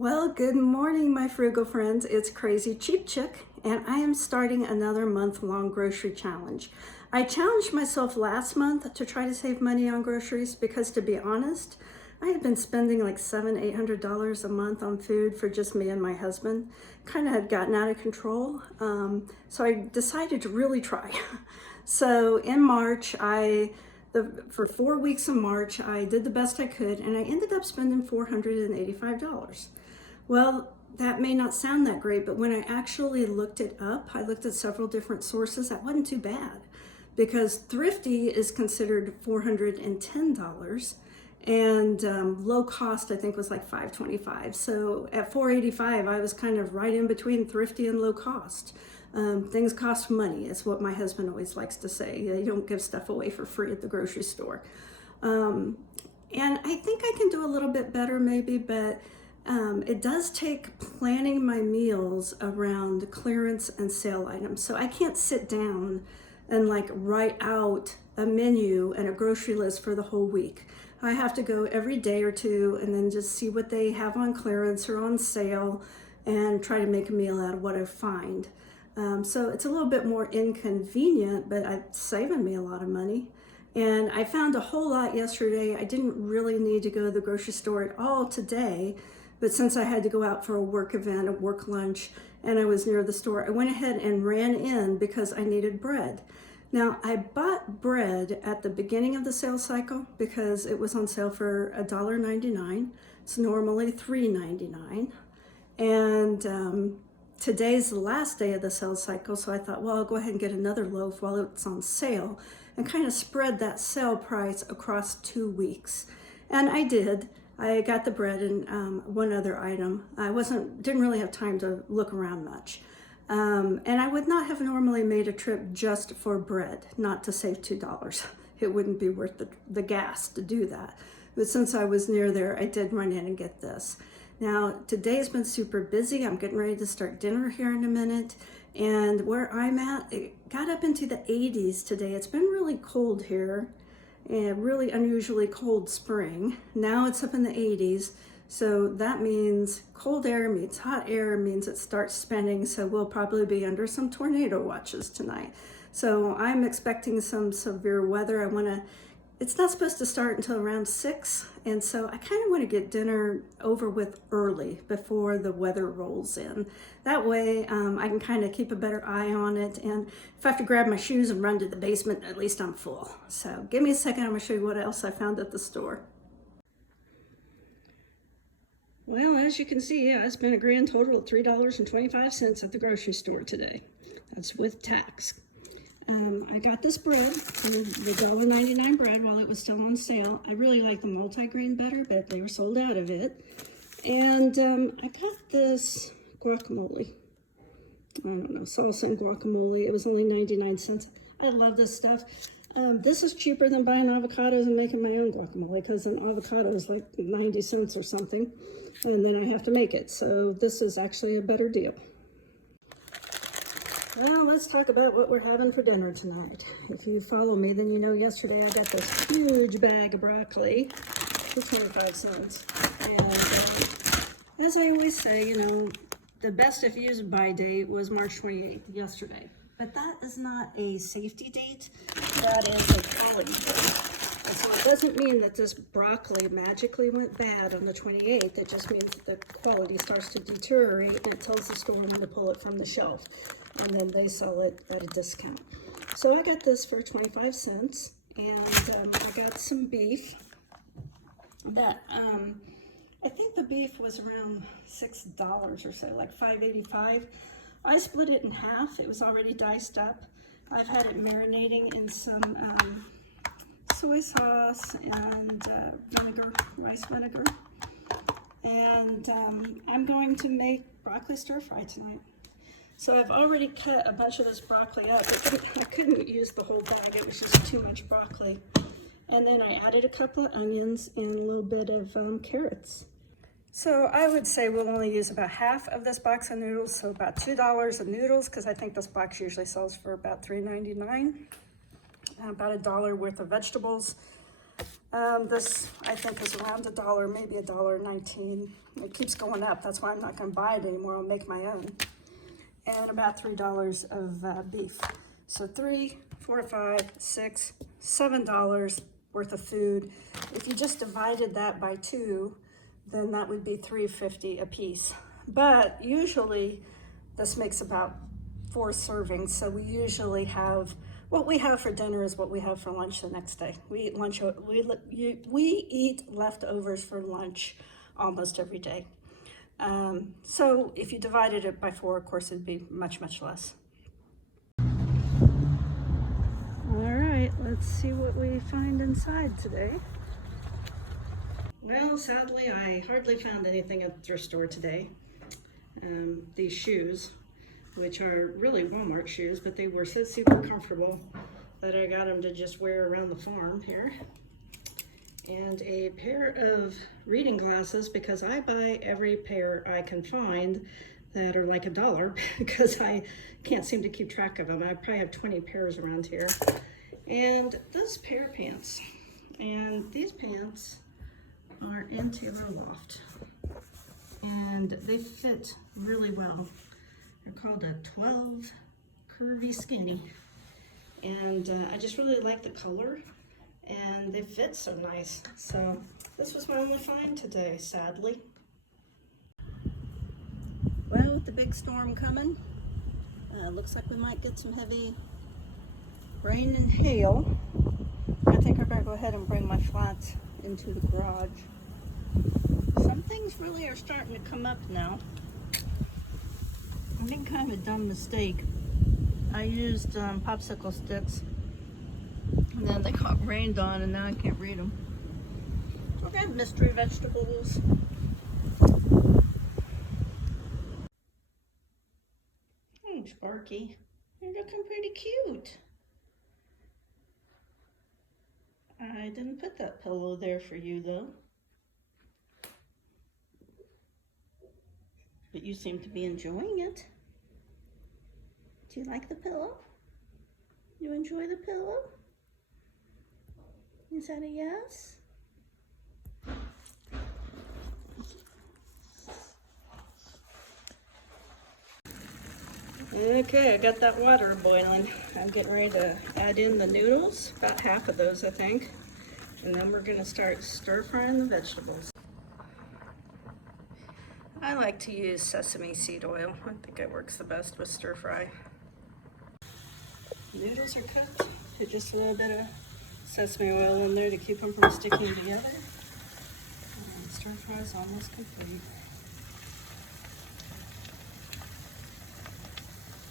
Well, good morning, my frugal friends. It's Crazy Cheap Chick, and I am starting another month-long grocery challenge. I challenged myself last month to try to save money on groceries because, to be honest, I had been spending like $700-800 a month on food for just me and my husband. Kind of had gotten out of control, so I decided to really try. So in March, for 4 weeks of March, I did the best I could, and I ended up spending $485. Well, that may not sound that great, but when I actually looked it up, I looked at several different sources. That wasn't too bad, because thrifty is considered $410, and low cost I think was like $525. So at $485, I was kind of right in between thrifty and low cost. Things cost money, is what my husband always likes to say. You don't give stuff away for free at the grocery store. And I think I can do a little bit better maybe, but it does take planning my meals around clearance and sale items. So I can't sit down and like write out a menu and a grocery list for the whole week. I have to go every day or two and then just see what they have on clearance or on sale and try to make a meal out of what I find. So it's a little bit more inconvenient, but it's saving me a lot of money. And I found a whole lot yesterday. I didn't really need to go to the grocery store at all today, but since I had to go out for a work event, a work lunch, and I was near the store, I went ahead and ran in because I needed bread. Now, I bought bread at the beginning of the sales cycle because it was on sale for $1.99. It's normally $3.99. And today's the last day of the sales cycle, so I thought, well, I'll go ahead and get another loaf while it's on sale and kind of spread that sale price across 2 weeks. And I did. I got the bread and one other item. I didn't really have time to look around much. And I would not have normally made a trip just for bread, not to save $2. It wouldn't be worth the gas to do that. But since I was near there, I did run in and get this. Now, today's been super busy. I'm getting ready to start dinner here in a minute. And where I'm at, it got up into the 80s today. It's been really cold here, and really unusually cold spring. Now it's up in the 80s. So that means cold air meets hot air, means it starts spinning. So we'll probably be under some tornado watches tonight. So I'm expecting some severe weather. It's not supposed to start until around 6. And so I kind of want to get dinner over with early before the weather rolls in. That way I can kind of keep a better eye on it. And if I have to grab my shoes and run to the basement, at least I'm full. So give me a second. I'm going to show you what else I found at the store. Well, as you can see, I spent a grand total of $3.25 at the grocery store today. That's with tax. I got this bread, the $1.99 bread, while it was still on sale. I really like the multigrain better, but they were sold out of it. And I got this guacamole. I don't know, salsa and guacamole. It was only 99 cents. I love this stuff. This is cheaper than buying avocados and making my own guacamole, because an avocado is like 90 cents or something, and then I have to make it. So this is actually a better deal. Well, let's talk about what we're having for dinner tonight. If you follow me, then you know yesterday I got this huge bag of broccoli for 25 cents. And as I always say, you know, the best if used by date was March 28th, yesterday. But that is not a safety date, that is a quality date. And so it doesn't mean that this broccoli magically went bad on the 28th. It just means that the quality starts to deteriorate, and it tells the store when to pull it from the shelf. And then they sell it at a discount. So I got this for 25 cents, and I got some beef. That I think the beef was around $6 or so, like $5.85. I split it in half. It was already diced up. I've had it marinating in some soy sauce and vinegar, rice vinegar. And I'm going to make broccoli stir fry tonight. So I've already cut a bunch of this broccoli up. I couldn't use the whole bag. It was just too much broccoli. And then I added a couple of onions and a little bit of carrots. So I would say we'll only use about half of this box of noodles, so about $2 of noodles, because I think this box usually sells for about $3.99. About $1 worth of vegetables. This, I think, is around $1, maybe $1.19. It keeps going up. That's why I'm not going to buy it anymore. I'll make my own. And about $3 of beef. So $3, $4, $5, $6, $7 worth of food. If you just divided that by 2, then that would be $3.50 a piece. But usually this makes about 4 servings. So we usually have, what we have for dinner is what we have for lunch the next day. We eat lunch, we eat leftovers for lunch almost every day. So if you divided it by 4, of course, it'd be much, much less. All right, let's see what we find inside today. Well, sadly, I hardly found anything at the thrift store today. These shoes, which are really Walmart shoes, but they were so super comfortable that I got them to just wear around the farm here. And a pair of reading glasses, because I buy every pair I can find that are like $1 because I can't seem to keep track of them. I probably have 20 pairs around here. And this pair of pants. And these pants are in Taylor Loft. And they fit really well. They're called a 12 curvy skinny. And I just really like the color. And they fit so nice. So this was my only find today, sadly. Well, with the big storm coming, looks like we might get some heavy rain and hail. I think I better go ahead and bring my flats into the garage. Some things really are starting to come up now. I made kind of a dumb mistake. I used popsicle sticks, and then they got rained on, and now I can't read them. So I got mystery vegetables. Oh, Sparky, you're looking pretty cute. I didn't put that pillow there for you, though. But you seem to be enjoying it. Do you like the pillow? You enjoy the pillow? Is that a yes? Okay, I got that water boiling. I'm getting ready to add in the noodles, about half of those, I think. And then we're gonna start stir frying the vegetables. I like to use sesame seed oil. I think it works the best with stir fry. Noodles are cooked. Put just a little bit of sesame oil in there to keep them from sticking together. And stir fry is almost complete.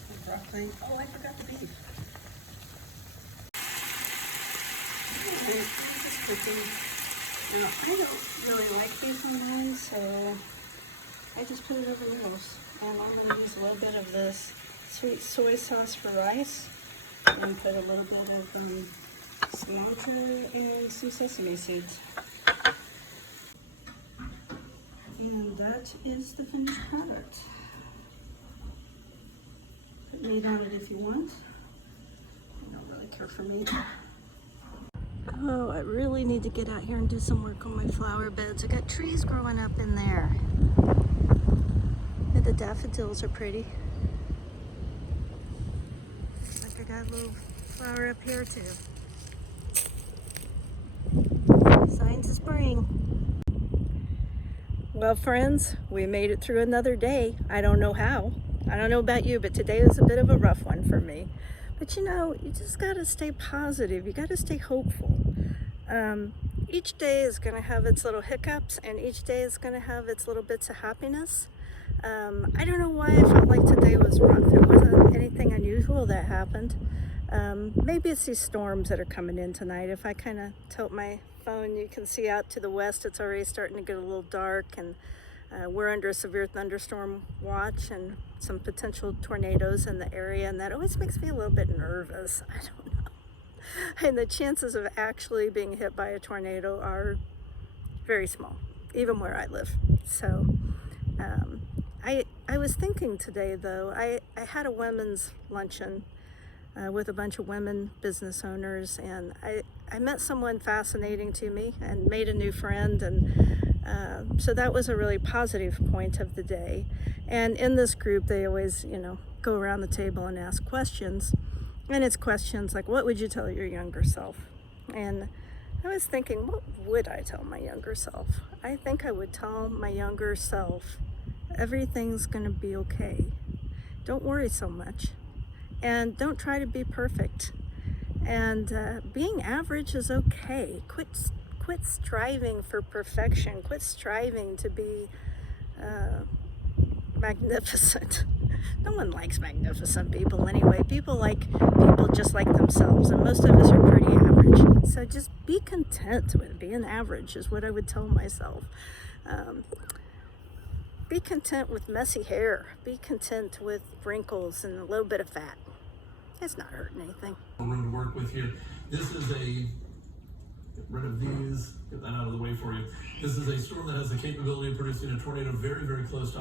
The broccoli. Oh, I forgot the beef. Okay, just cooking. Now, I don't really like beef on mine, so I just put it over noodles. And I'm going to use a little bit of this sweet soy sauce for rice, and put a little bit of cilantro and some sesame seeds. And that is the finished product. Put meat on it if you want. I don't really care for meat. Oh, I really need to get out here and do some work on my flower beds. I got trees growing up in there. And the daffodils are pretty. Like I got a little flower up here too. Signs of spring. Well, friends, we made it through another day. I don't know how. I don't know about you, but today was a bit of a rough one for me. But you know, you just gotta stay positive. You gotta stay hopeful. Each day is gonna have its little hiccups, and each day is gonna have its little bits of happiness. I don't know why I felt like today was rough. It wasn't anything unusual that happened. Maybe it's these storms that are coming in tonight. If I kind of tilt my phone, you can see out to the west, it's already starting to get a little dark, and we're under a severe thunderstorm watch and some potential tornadoes in the area, and that always makes me a little bit nervous. I don't know. And the chances of actually being hit by a tornado are very small, even where I live. So I was thinking today, though, I had a women's luncheon with a bunch of women business owners, and I met someone fascinating to me and made a new friend, and so that was a really positive point of the day. And in this group, they always, go around the table and ask questions, and it's questions like, what would you tell your younger self? And I was thinking, what would I tell my younger self? I think I would tell my younger self, everything's gonna be okay. Don't worry so much. And don't try to be perfect. And being average is okay. Quit striving for perfection. Quit striving to be magnificent. No one likes magnificent people anyway. People like people just like themselves, and most of us are pretty average. So just be content with being average is what I would tell myself. Be content with messy hair. Be content with wrinkles and a little bit of fat. It's not hurting anything. Room to work with here. This is get rid of these, get that out of the way for you. This is a storm that has the capability of producing a tornado very, very close to